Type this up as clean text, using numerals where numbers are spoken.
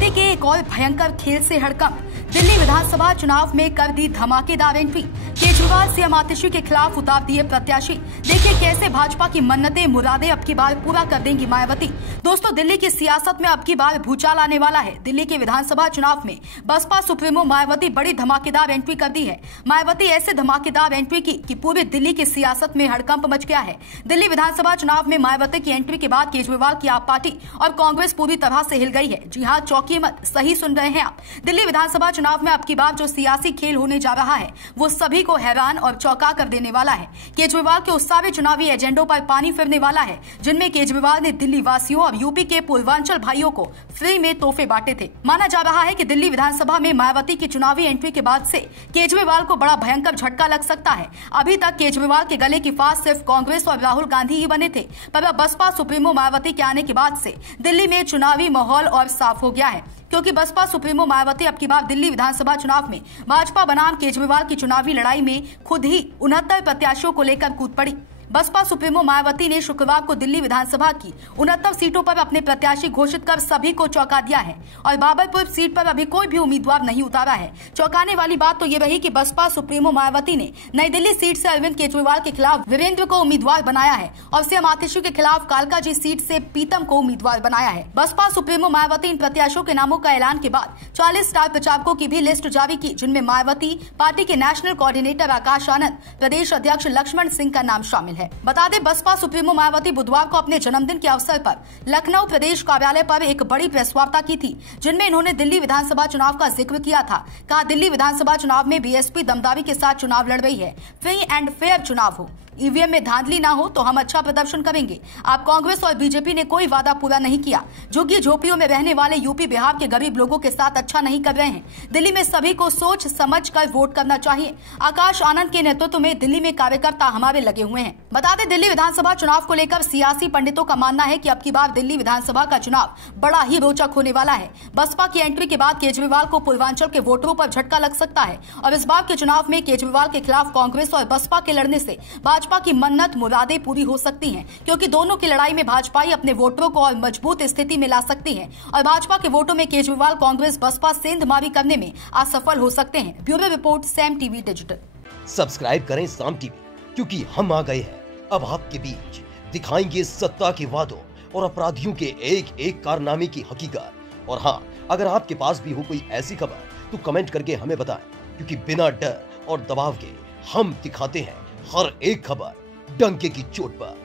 मायावती के एक और भयंकर खेल से हड़कंप। दिल्ली विधानसभा चुनाव में कर दी धमाकेदार एंट्री। केजरीवाल सीएम आतिशी के खिलाफ उतार दिए प्रत्याशी। देखिए कैसे भाजपा की मन्नतें मुरादें अब की बार पूरा कर देंगी मायावती। दोस्तों, दिल्ली की सियासत में अब की बार भूचाल आने वाला है। दिल्ली के विधानसभा चुनाव में बसपा सुप्रीमो मायावती बड़ी धमाकेदार एंट्री कर दी है। मायावती ऐसे धमाकेदार एंट्री की कि पूरी दिल्ली की सियासत में हड़कंप मच गया है। दिल्ली विधानसभा चुनाव में मायावती की एंट्री के बाद केजरीवाल की आप पार्टी और कांग्रेस पूरी तरह से हिल गई है। जी हाँ, चौंकिए मत, सही सुन रहे हैं आप। दिल्ली विधानसभा चुनाव में अब की बार जो सियासी खेल होने जा रहा है वो सभी को हैरान और चौंका कर देने वाला है। केजरीवाल के उस सारे चुनावी एजेंडों पर पानी फिरने वाला है जिनमें केजरीवाल ने दिल्ली वासियों और यूपी के पूर्वांचल भाइयों को फ्री में तोहफे बांटे थे। माना जा रहा है कि दिल्ली विधानसभा में मायावती की चुनावी एंट्री के बाद से केजरीवाल को बड़ा भयंकर झटका लग सकता है। अभी तक केजरीवाल के गले की फांस सिर्फ कांग्रेस और राहुल गांधी ही बने थे, पर अब बसपा सुप्रीमो मायावती के आने के बाद से दिल्ली में चुनावी माहौल और साफ हो गया है, क्योंकि बसपा सुप्रीमो मायावती अब की बार दिल्ली विधानसभा चुनाव में भाजपा बनाम केजरीवाल की चुनावी लड़ाई में खुद ही 69 प्रत्याशियों को लेकर कूद पड़ी। बसपा सुप्रीमो मायावती ने शुक्रवार को दिल्ली विधानसभा की 69 सीटों पर अपने प्रत्याशी घोषित कर सभी को चौंका दिया है और बाबरपुर सीट पर अभी कोई भी उम्मीदवार नहीं उतारा है। चौंकाने वाली बात तो ये रही कि बसपा सुप्रीमो मायावती ने नई दिल्ली सीट से अरविंद केजरीवाल के खिलाफ वीरेंद्र को उम्मीदवार बनाया है और सीएम आतिशी के खिलाफ कालकाजी सीट से प्रीतम को उम्मीदवार बनाया है। बसपा सुप्रीमो मायावती इन प्रत्याशियों के नामों का ऐलान के बाद 40 स्टार प्रचारकों की भी लिस्ट जारी की, जिनमें मायावती, पार्टी के नेशनल कोऑर्डिनेटर आकाश आनंद, प्रदेश अध्यक्ष लक्ष्मण सिंह का नाम शामिल है। बता दें, बसपा सुप्रीमो मायावती बुधवार को अपने जन्मदिन के अवसर पर लखनऊ प्रदेश कार्यालय पर एक बड़ी प्रेस वार्ता की थी, जिनमें इन्होंने दिल्ली विधानसभा चुनाव का जिक्र किया था। कहा, दिल्ली विधानसभा चुनाव में बीएसपी दमदारी के साथ चुनाव लड़ रही है। फ्री एंड फेयर चुनाव हो, ईवीएम में धांधली ना हो तो हम अच्छा प्रदर्शन करेंगे। आप कांग्रेस और बीजेपी ने कोई वादा पूरा नहीं किया। झुग्गी झोपड़ियों में रहने वाले यूपी बिहार के गरीब लोगों के साथ अच्छा नहीं कर रहे हैं। दिल्ली में सभी को सोच समझ कर वोट करना चाहिए। आकाश आनंद के नेतृत्व में दिल्ली में कार्यकर्ता हमारे लगे हुए हैं। बता दें, दिल्ली विधानसभा चुनाव को लेकर सियासी पंडितों का मानना है कि अब की बार दिल्ली विधानसभा का चुनाव बड़ा ही रोचक होने वाला है। बसपा की एंट्री के बाद केजरीवाल को पूर्वांचल के वोटरों पर झटका लग सकता है और इस बार के चुनाव में केजरीवाल के खिलाफ कांग्रेस और बसपा के लड़ने से भाजपा की मन्नत मुरादें पूरी हो सकती हैं, क्योंकि दोनों की लड़ाई में भाजपाई अपने वोटरों को और मजबूत स्थिति में ला सकती हैं और भाजपा के वोटों में केजरीवाल कांग्रेस बसपा सेंधमारी करने में असफल हो सकते हैं। Bureau report, Sam TV digital. Subscribe करें साम टीवी, क्योंकि हम आ गए हैं अब आपके बीच। दिखाएंगे सत्ता के वादों और अपराधियों के एक एक कारनामे की हकीकत। और हाँ, अगर आपके पास भी हो कोई ऐसी खबर तो कमेंट करके हमें बताएं, क्योंकि बिना डर और दबाव के हम दिखाते हैं हर एक खबर डंके की चोट पर।